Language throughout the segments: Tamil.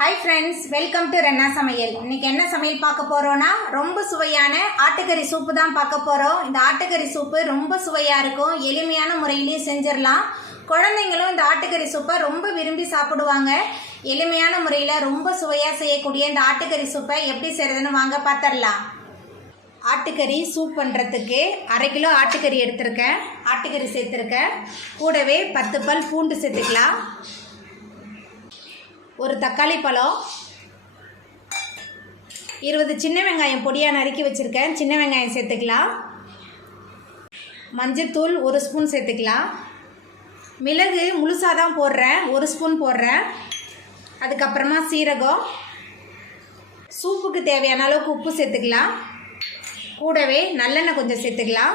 Hi friends, welcome to Renna Samayal. இன்னைக்கு என்ன சமையல் பார்க்க போறோம்னா ரொம்ப சுவையான ஆட்டுக்கறி சூப்பு தான் பார்க்க போறோம். இந்த ஆட்டுக்கறி சூப்பு ரொம்ப சுவையா இருக்கும். எளிமையான முறையிலே செஞ்சிரலாம். குழந்தைகளும் இந்த ஆட்டுக்கறி சூப்பை ரொம்ப விரும்பி சாப்பிடுவாங்க. எளிமையான முறையில் ரொம்ப சுவையா செய்யக்கூடிய இந்த ஆட்டுக்கறி சூப்பை எப்படி செய்யறதுன்னு வாங்க பார்த்தரலாம். ஆட்டுக்கறி சூப் பண்ணுறதுக்கு 1/2 கிலோ ஆட்டுக்கறி எடுத்திருக்கேன். ஆட்டுக்கறி சேர்த்துருக்கேன். கூடவே 10 பல் பூண்டு சேர்த்துக்கலாம். ஒரு தக்காளி பழம், 20 சின்ன வெங்காயம் பொடியாக நறுக்கி வச்சுருக்கேன். சின்ன வெங்காயம் சேர்த்துக்கலாம். மஞ்சள்தூள் 1 ஸ்பூன் சேர்த்துக்கலாம். மிளகு முழுசாக தான் போடுறேன், 1 ஸ்பூன் போடுறேன். அதுக்கப்புறமா சீரகம், சூப்புக்கு தேவையான அளவுக்கு உப்பு சேர்த்துக்கலாம். கூடவே நல்லெண்ணெய் கொஞ்சம் சேர்த்துக்கலாம்.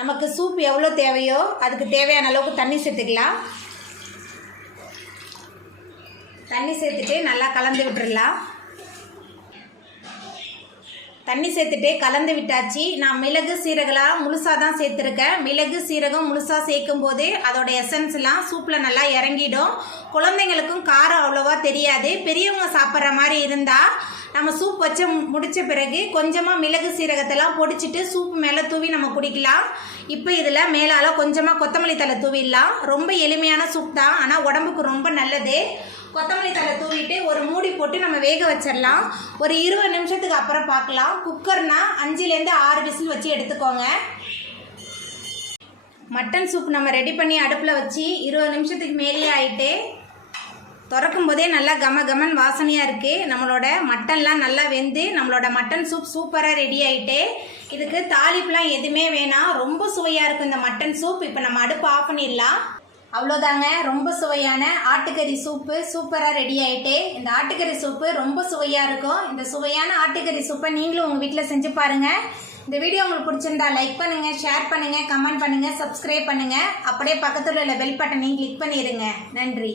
நமக்கு சூப் எவ்வளோ தேவையோ அதுக்கு தேவையான அளவுக்கு தண்ணி சேர்த்துக்கலாம். தண்ணி சேர்த்துட்டு நல்லா கலந்து விட்டுடலாம். தண்ணி சேர்த்துட்டு கலந்து விட்டாச்சு. நான் மிளகு சீரகலாம் முழுசாக தான் சேர்த்துருக்கேன். மிளகு சீரகம் முழுசாக சேர்க்கும் போது அதோட எசன்ஸ்லாம் சூப்பில் நல்லா இறங்கிடும். குழந்தைங்களுக்கும் காரம் அவ்வளோவா தெரியாது. பெரியவங்க சாப்பிட்ற மாதிரி இருந்தால் நம்ம சூப் வச்சு முடித்த பிறகு கொஞ்சமாக மிளகு சீரகத்தெல்லாம் பொடிச்சிட்டு சூப்பு மேலே தூவி நம்ம குடிக்கலாம். இப்போ இதில் மேலால் கொஞ்சமாக கொத்தமல்லி தழை தூவிடலாம். ரொம்ப எளிமையான சூப் தான், ஆனால் உடம்புக்கு ரொம்ப நல்லது. கொத்தமல்லி தழை தூவிட்டு ஒரு மூடி போட்டு நம்ம வேக வச்சிடலாம். ஒரு 20 நிமிஷத்துக்கு அப்புறம் பார்க்கலாம். குக்கர்னா 5லேருந்து 6 விசில் வச்சு எடுத்துக்கோங்க. மட்டன் சூப் நம்ம ரெடி பண்ணி அடுப்பில் வச்சு 20 நிமிஷத்துக்கு மேலேயே ஆகிட்டு திறக்கும் போதே நல்லா கமன் வாசனையாக இருக்குது. நம்மளோட மட்டன்லாம் நல்லா வெந்து நம்மளோட மட்டன் சூப் சூப்பராக ரெடி ஆகிட்டு. இதுக்கு தாளிப்புலாம் எதுவுமே வேணாம். ரொம்ப சுவையாக இருக்கும் இந்த மட்டன் சூப். இப்போ நம்ம அடுப்பு ஆஃப் பண்ணிடலாம். அவ்வளோதாங்க, ரொம்ப சுவையான ஆட்டுக்கறி சூப்பு சூப்பராக ரெடி ஆகிட்டு. இந்த ஆட்டுக்கறி சூப்பு ரொம்ப சுவையாக இருக்கும். இந்த சுவையான ஆட்டுக்கறி சூப்பை நீங்களும் உங்கள் வீட்டில் செஞ்சு பாருங்கள். இந்த வீடியோ உங்களுக்கு பிடிச்சிருந்தா லைக் பண்ணுங்கள், ஷேர் பண்ணுங்கள், கமெண்ட் பண்ணுங்கள், சப்ஸ்கிரைப் பண்ணுங்கள். அப்படியே பக்கத்தில் உள்ள பெல் பட்டனையும் கிளிக் பண்ணிடுங்க. நன்றி.